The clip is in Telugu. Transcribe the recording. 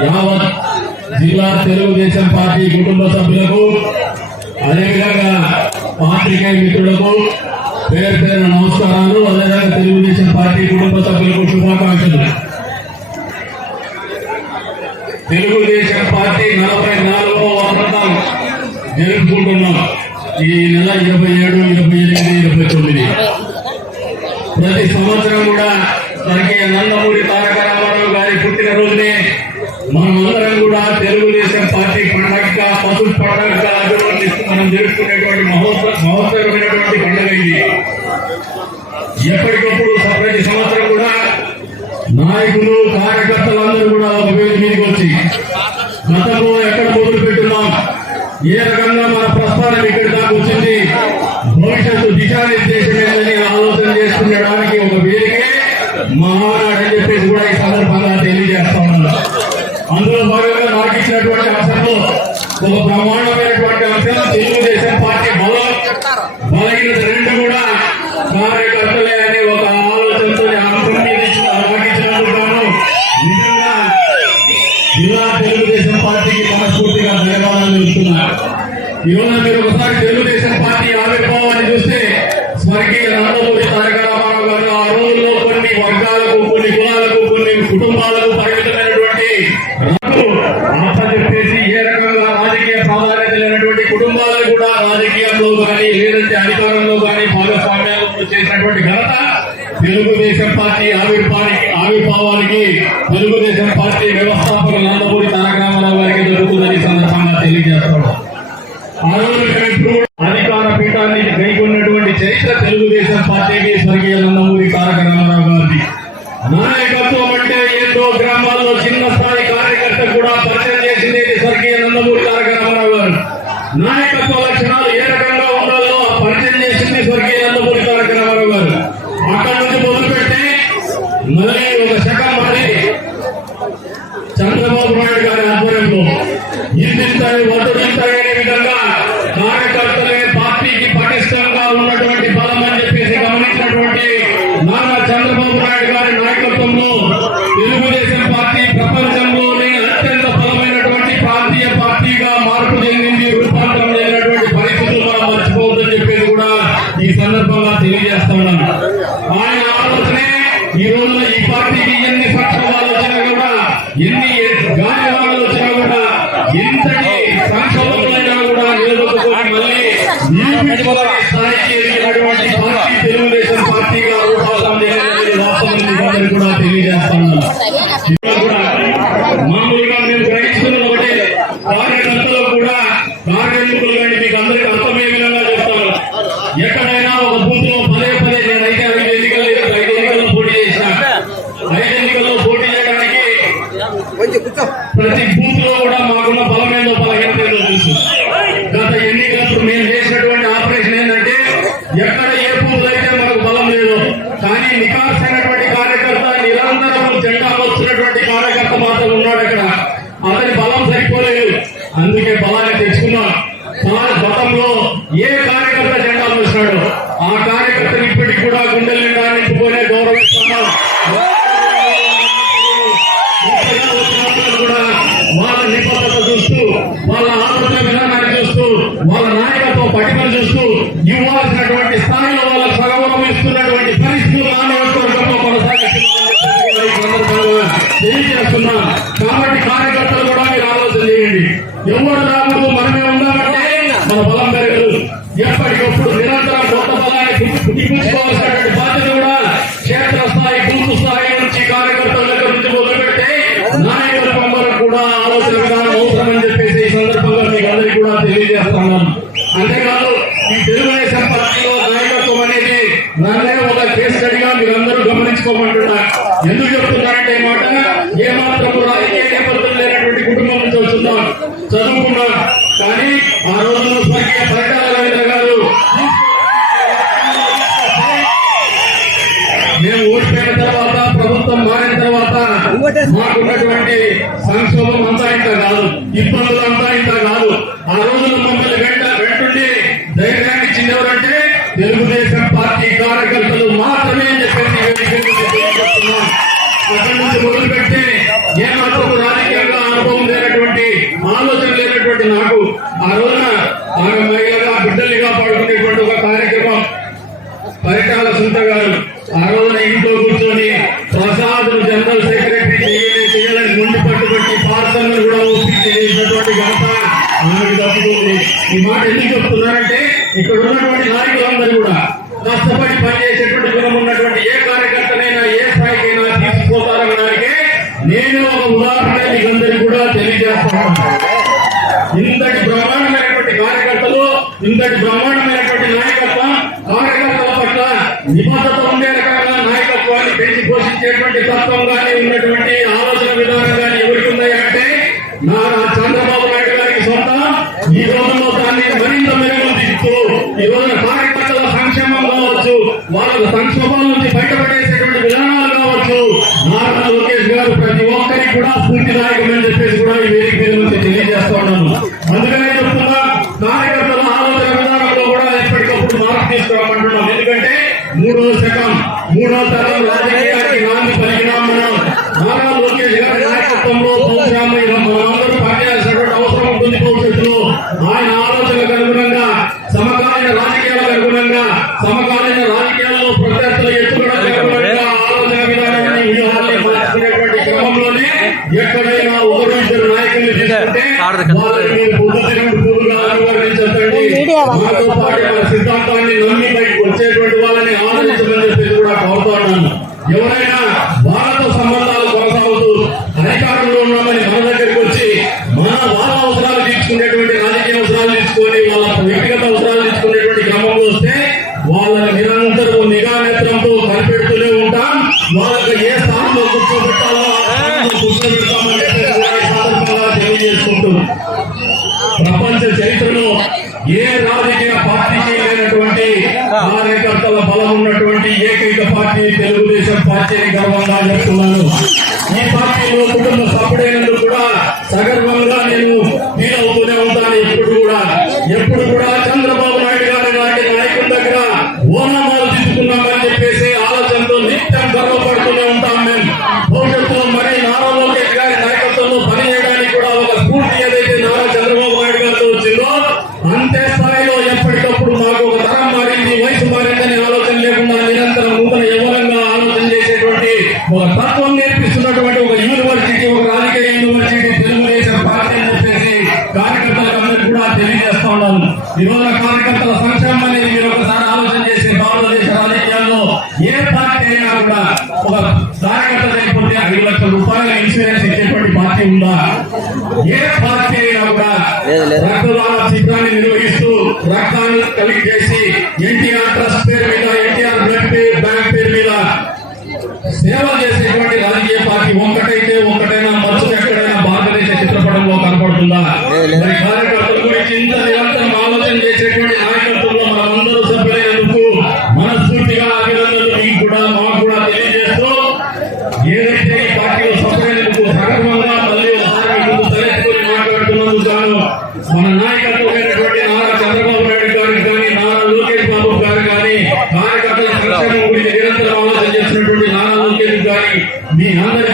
యావత్ జిల్లా తెలుగుదేశం పార్టీ కుటుంబ సభ్యులకు అదేవిధంగా పాత్రికేయ మిత్రులకు పేరు పేరు నమస్కారం అదేవిధంగా తెలుగుదేశం పార్టీ కుటుంబ సభ్యులకు శుభాకాంక్షలు తెలుగుదేశం పార్టీ నలభై నాలుగవ వసంతం జరుపుకుంటున్నాం ఈ నెల ఇరవై ఏడు ఇరవై ఎనిమిది ఇరవై తొమ్మిది ప్రతి సంవత్సరం కూడా స్వర్గీయ నందమూరి తారక రామారావు గారి పుట్టినరోజునే మనమందరం కూడా తెలుగుదేశం పార్టీ పండగ పశు పండగ అభివర్ణిస్తూ మనం జరుపుకునేటువంటి మహోత్సవ మహోత్సవమైనటువంటి పండుగ ఇది ఎప్పటికప్పుడు ప్రతి సంవత్సరం కూడా కార్యకర్తలందరూ కూడా ఒక మీదకి వచ్చి గతంలో ఎక్కడ మొదలు పెట్టున్నాం ఏ రకంగా మన ప్రస్థానం ఇక్కడ దాకా వచ్చింది భవిష్యత్తు దిశానిర్దేశమేందని ఆలోచన చేసుకునేడానికి ఒక వేదిక మహానాడు అని చెప్పేసి కూడా ఈ సందర్భంగా తెలియజేస్తా ఉన్నాను. అందులో భాగంగా నాకు ఇచ్చినటువంటి అంశంలో ఒక బ్రహ్మాండమైనటువంటి అంశం తెలుగుదేశం మనస్ఫూర్తిగా చూస్తున్నారు ఈరోజు మీరు ఒకసారి తెలుగుదేశం పార్టీ ఆవిర్భావాన్ని చూస్తే స్వర్గీయ రామమూర్తి తారక రామారావు గారు ఆ రోజుల్లో కొన్ని వర్గాలకు కొన్ని కులాలకు కొన్ని కుటుంబాలకు పరిమితమైనటువంటి రంగు చెప్పేసి ఏ రకంగా రాజకీయ ప్రాధాన్యత లేనటువంటి కుటుంబాలకు కూడా రాజకీయంలో కానీ లేదంటే అధికారంలో కానీ భాగస్వామ్యాలు చేసినటువంటి ఘనత తెలుగుదేశం పార్టీ ఆవిర్భావానికి ఆవిర్భావానికి తెలుగుదేశం పార్టీ వ్యవస్థాపక నందమూరి తారక రామారావు గారికి జరుగుతుందని తెలియజేస్తున్నాం అధికార పీఠాన్ని గైకొన్నటువంటి చరిత్ర తెలుగుదేశం పార్టీకి స్వర్గీయ నందమూరి తారక రామారావు గారిది నాయకత్వం అంటే ఏంటో గ్రామాల్లో చిన్న స్థాయి కార్యకర్త కూడా పరిచయం చేసింది స్వర్గీయ నందమూరి తారక రామారావు గారు నాయకత్వ లక్షణాలు ఏ రకంగా ఉండాలో పరిచయం చేసింది స్వర్గీయ నందమూరి తారక రామారావు గారు అక్కడ నుంచి మొదలుపెట్టి మళ్ళీ ఒక శకం మరి చంద్రబాబు నాయుడు గారి ఆధ్వర్యంలో ఇంతింతని వడ్డింతనే విధంగా కార్యకర్తలే పార్టీకి పటిష్టంగా ఉన్నటువంటి బలం అని చెప్పేసి గమనించినటువంటి నారా చంద్రబాబు నాయుడు గారి నాయకత్వంలో తెలుగుదేశం పార్టీ ప్రపంచంలో ఏ కార్యకర్త జెండా చూసినాడు ఆ కార్యకర్తని ఇప్పటికి కూడా గుండెలు నిండా నింపుకునే గౌరవిస్తున్నాం కూడా వాళ్ళ నిబద్ధత చూస్తూ వాళ్ళ ఆలోచన విధానాన్ని చూస్తూ వాళ్ళ నాయకత్వం పటిమను చూస్తూ ఇవ్వాల్సిన బలాన్ని బాధ్యత కూడా క్షేత్ర స్థాయి బూత్ స్థాయి నుంచి కార్యకర్తల దగ్గర నుంచి వరకు కూడా ఆలోచన విధానం అవసరమని చెప్పేసి ఈ సందర్భంగా మీకు అందరికీ కూడా తెలియజేస్తున్నాను అంతేకాదు ఈ తెలుగుదేశం పార్టీలో నాయకత్వం అనేది నన్నే ఒక కేసు స్టడీగా మీరందరూ గమనించుకోమంటున్నారు. ఎందుకు చెప్తున్నారంటే మాట ఏ మాత్రం రాజకీయ మాకున్నటువంటి సంక్షోభం అంతా ఇంకా కాదు. ఇబ్బందులు ఉన్నటువంటి ఘనత ఆమెకు దక్కుతుంది ఈ మాట ఎందుకు చెప్తున్నారంటే ఇక్కడ ఉన్నటువంటి నాయకులందరూ కూడా కష్టపడి పనిచేసేటువంటి గుణం ఉన్నటువంటి ఏ కార్యకర్తనైనా ఏ స్థాయికైనా తీసుకుపోతారనడానికి నేను ఒక ఉదాహరణ మీకందరికీ కూడా తెలియజేస్తాను ఇంతటి బ్రహ్మాండమైనటువంటి కార్యకర్తలు ఇంతటి బ్రహ్మాండమైనటువంటి నాయకత్వం కార్యకర్తల పట్ల నిబద్ధత ఉండే రకంగా నాయకత్వాన్ని పెంచి పోషించేటువంటి తత్వం కానీ ఉన్నటువంటి ఆలోచన విధానం కానీ ఎవరికి ఉన్నాయంటే నారా చంద్రబాబు నాయుడు గారికి సొంతం ఈ రోజుల్లో దాన్ని మరింత మెరుగుదిస్తూ ఈ రోజున కార్యకర్తల సంక్షేమం కావచ్చు వాళ్ళ సంక్షోభాల నుంచి బయటపడేసేటువంటి విధానాలు కావచ్చు. నారా లోకేష్ గారు ప్రతి ఒక్కరికి కూడా స్ఫూర్తిదాయకమని చెప్పేసి కూడా ఈ వేదిక మీద నుంచి తెలియజేస్తా ఉన్నాను. అందుకనే చెప్తున్నా కార్యకర్తల ఆలోచన విధానంలో కూడా ఎప్పటికప్పుడు మార్పు తీసుకురామంటున్నాం. ఎందుకంటే మూడో శకం మూడో తరం రాజకీయానికి నాంది పలికినాం నారా లోకేష్ గారి నాయకత్వంలో బహుశా మనమందరూ పనిచేసినటువంటి అవసరం ఉంటుంది భవిష్యత్తులో. ఆయన ఆలోచనకు అనుగుణంగా ఎక్కడైనా ఒకరు ఇద్దరు నాయకుల్ని తీసుకుంటే వాళ్ళని మీరు పూర్తిగా అనువర్తించండి మాతో పాటు మన సిద్ధాంతాన్ని నమ్మి బయటకు వచ్చేటువంటి వాళ్ళని ఆలోచించమని చెప్పేసి కూడా కోరుతున్నాను. ఎవరైనా వాళ్ళతో సంబంధాలు అని గర్వంగా చెప్తున్నాను ఈ పార్టీలో కుటుంబ సభ్యుడైనందుకు కూడా సగర్వంగా రోజున కార్యకర్తల సంక్షేమం అనేది మీరు ఒకసారి ఆలోచన చేసి భారతదేశ రాజకీయాల్లో ఏ పార్టీ అయినా కూడా ఒక కార్యకర్త చనిపోతే ఐదు లక్షల రూపాయల ఇన్సూరెన్స్ ఇచ్చేటువంటి పార్టీ ఉందా? ఏ పార్టీ అయినా కూడా రక్తదాన చిత్రాన్ని నిర్వహిస్తూ రక్తాన్ని కలెక్ట్ చేసి ఎన్టీఆర్ ట్రస్ట్ పేరు లోకేష్ మీ అందరి